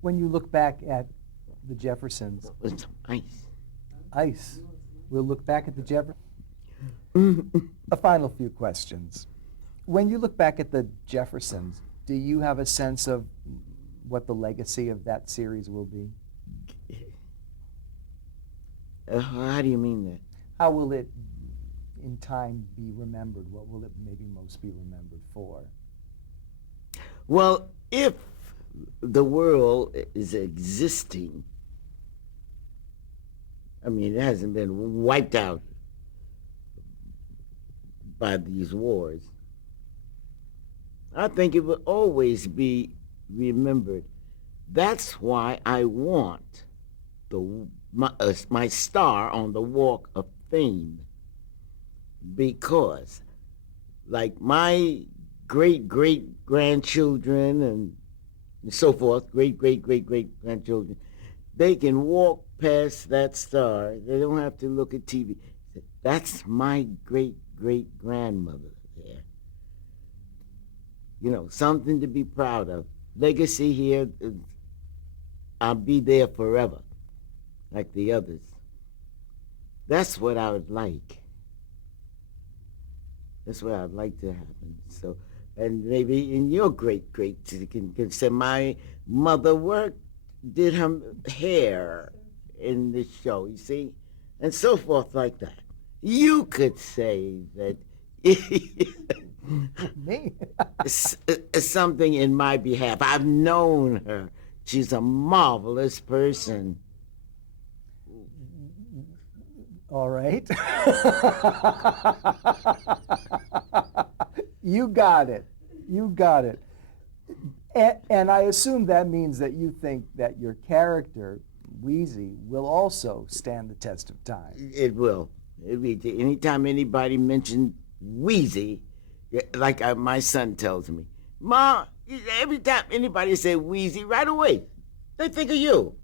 When you look back at the Jeffersons, With some ice. ice, we'll look back at the Jeffersons. A final few questions. When you look back at the Jeffersons, do you have a sense of what the legacy of that series will be? How do you mean that? How will it, in time, be remembered? What will it maybe most be remembered for? Well, if the world is existing, I mean, it hasn't been wiped out by these wars, I think it will always be remembered. That's why I want my star on the Walk of Fame, because, like my great-great-grandchildren and so forth, great-great-great-great-grandchildren, they can walk past that star. They don't have to look at TV. That's my great-great-grandmother there. You know, something to be proud of. Legacy here, I'll be there forever, like the others. That's what I would like. That's what I'd like to happen. So, and maybe in your great, you can say my mother did her hair in the show, you see, and so forth like that. You could say that Me? something in my behalf. I've known her. She's a marvelous person. All right. You got it. You got it. And I assume that means that you think that your character, Wheezy, will also stand the test of time. It will. Anytime anybody mentions Wheezy, like my son tells me, Ma, every time anybody say Wheezy, right away, they think of you.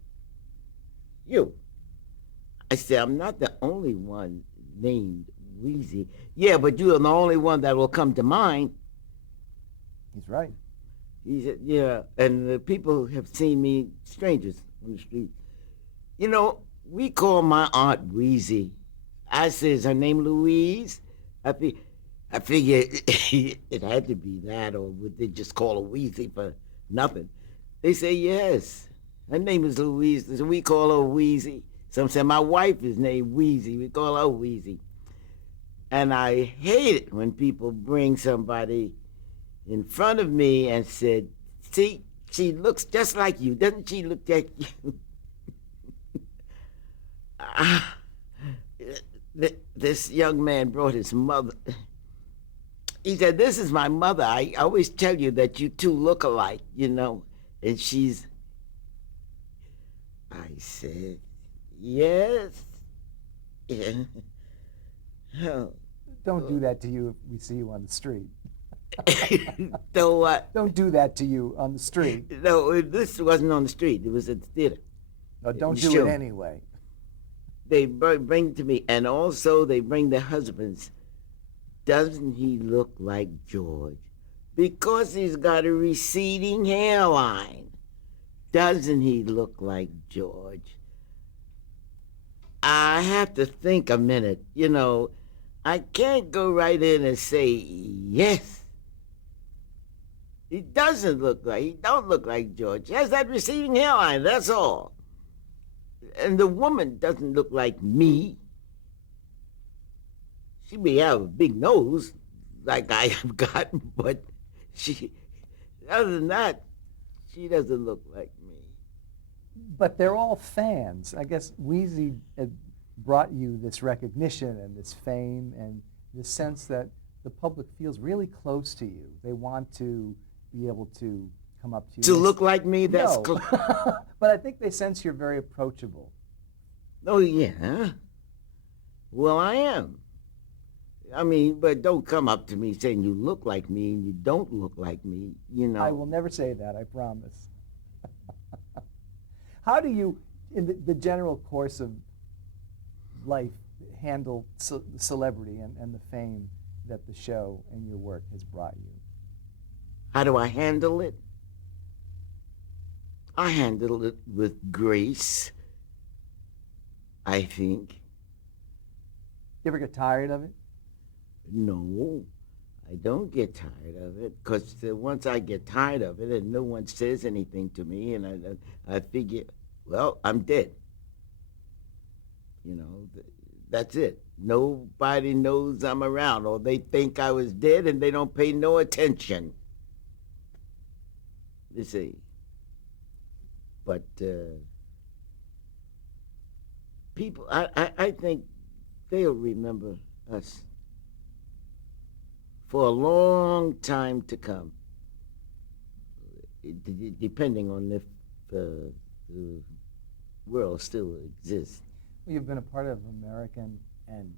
You. I say, I'm not the only one named Wheezy. Yeah, but you are the only one that will come to mind. He's right. He said, yeah, and the people have seen me, strangers on the street. You know, we call my aunt Wheezy. I says, her name Louise? I figure it had to be that, or would they just call her Wheezy for nothing? They say, yes, her name is Louise, so we call her Wheezy. Some say, my wife is named Wheezy, we call her Wheezy. And I hate it when people bring somebody in front of me and said, see, she looks just like you. Doesn't she look like you? This young man brought his mother. He said, this is my mother. I always tell you that you two look alike, you know. And I said, yes. Yeah. Oh. Don't do that to you if we see you on the street. So what? Don't do that to you on the street. No, this wasn't on the street. It was at the theater. No, don't do it anyway. They bring to me, and also they bring their husbands. Doesn't he look like George? Because he's got a receding hairline. Doesn't he look like George? I have to think a minute. You know, I can't go right in and say, yes. He don't look like George. He has that receding hairline, that's all. And the woman doesn't look like me. She may have a big nose, like I have got, but other than that, she doesn't look like me. But they're all fans. I guess Wheezy brought you this recognition and this fame and this sense that the public feels really close to you. They want to be able to come up to you. To look like me? That's no. But I think they sense you're very approachable. Oh, yeah? Well, I am. I mean, but don't come up to me saying you look like me and you don't look like me, you know. I will never say that, I promise. How do you, in the general course of life, handle celebrity and the fame that the show and your work has brought you? How do I handle it? I handled it with grace, I think. You ever get tired of it? No, I don't get tired of it because once I get tired of it and no one says anything to me, and I figure, well, I'm dead. You know, that's it. Nobody knows I'm around, or they think I was dead and they don't pay no attention. You see. But people, I think they'll remember us for a long time to come, depending on if the world still exists. Well, you've been a part of American and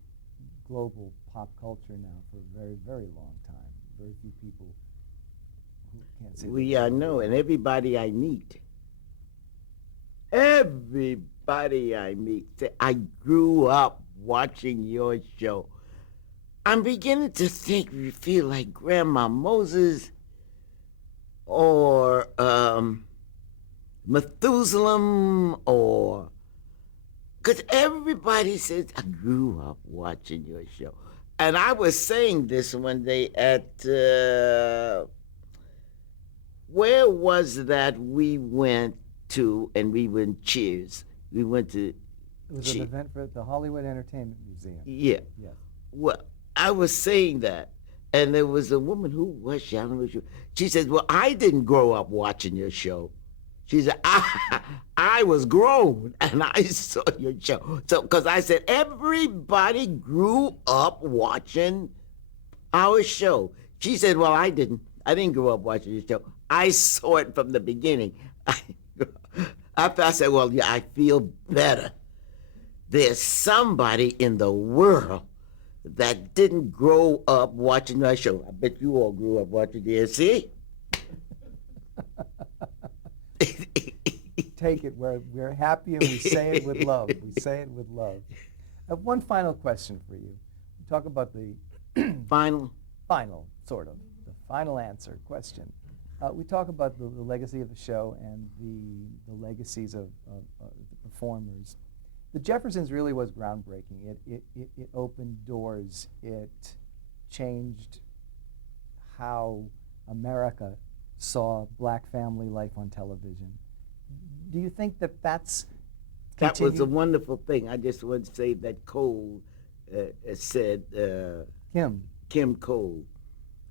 global pop culture now for a very, very long time. Very few people who can't say. I know, and everybody I meet, say, I grew up watching your show. I'm beginning to think we feel like Grandma Moses or Methuselah, or because everybody says I grew up watching your show. And I was saying this one day at where was that we went to, and we went Cheers. We went to It was an event for the Hollywood Entertainment Museum. Yeah. Yes. Well, I was saying that, and there was a woman, who was she? I don't know. She said, well, I didn't grow up watching your show. She said, I was grown, and I saw your show. So, because I said, everybody grew up watching our show. She said, well, I didn't. I didn't grow up watching your show. I saw it from the beginning. After I said, well, yeah, I feel better. There's somebody in the world that didn't grow up watching my show. I bet you all grew up watching the see? Take it. We're happy and we say it with love. We say it with love. I have one final question for you. Talk about the Final sort of, the final answer question. We talk about the legacy of the show and the legacies of the performers. The Jeffersons really was groundbreaking. It opened doors. It changed how America saw black family life on television. Do you think that that's That was a wonderful thing. I just want to say that Cole said, Kim Cole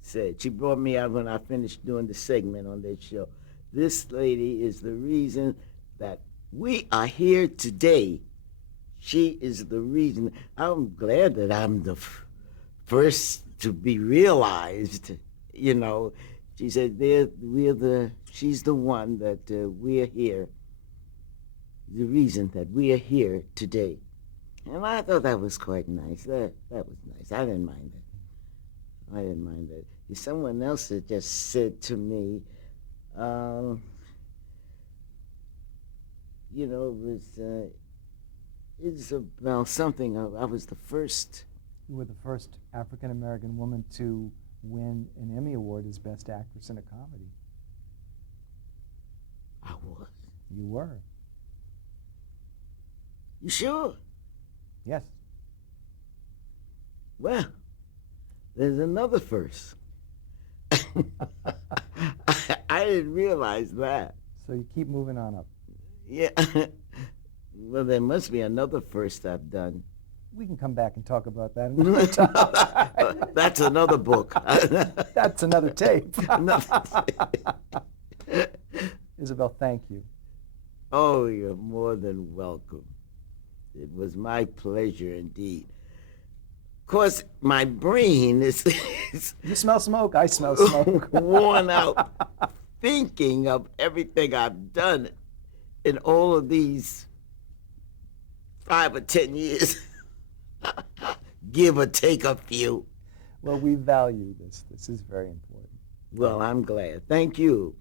said, she brought me out when I finished doing the segment on that show. This lady is the reason that we are here today. She is the reason. I'm glad that I'm the first to be realized, you know. She said, she's the one that we're here, the reason that we are here today. And I thought that was quite nice. That was nice. I didn't mind it. I didn't mind it. Someone else had just said to me, you know, it's about something. I was the first. You were the first African-American woman to win an Emmy Award as Best Actress in a Comedy. I was. You were. You sure? Yes. Well, there's another first. I didn't realize that. So you keep moving on up. Yeah. Well, there must be another first I've done. We can come back and talk about that another time. That's another book. That's another tape. Isabel, thank you. Oh, you're more than welcome. It was my pleasure indeed. Of course, my brain is You smell smoke, I smell smoke. worn out thinking of everything I've done in all of these 5 or 10 years. Give or take a few. Well, we value this. This is very important. Well, I'm glad. Thank you.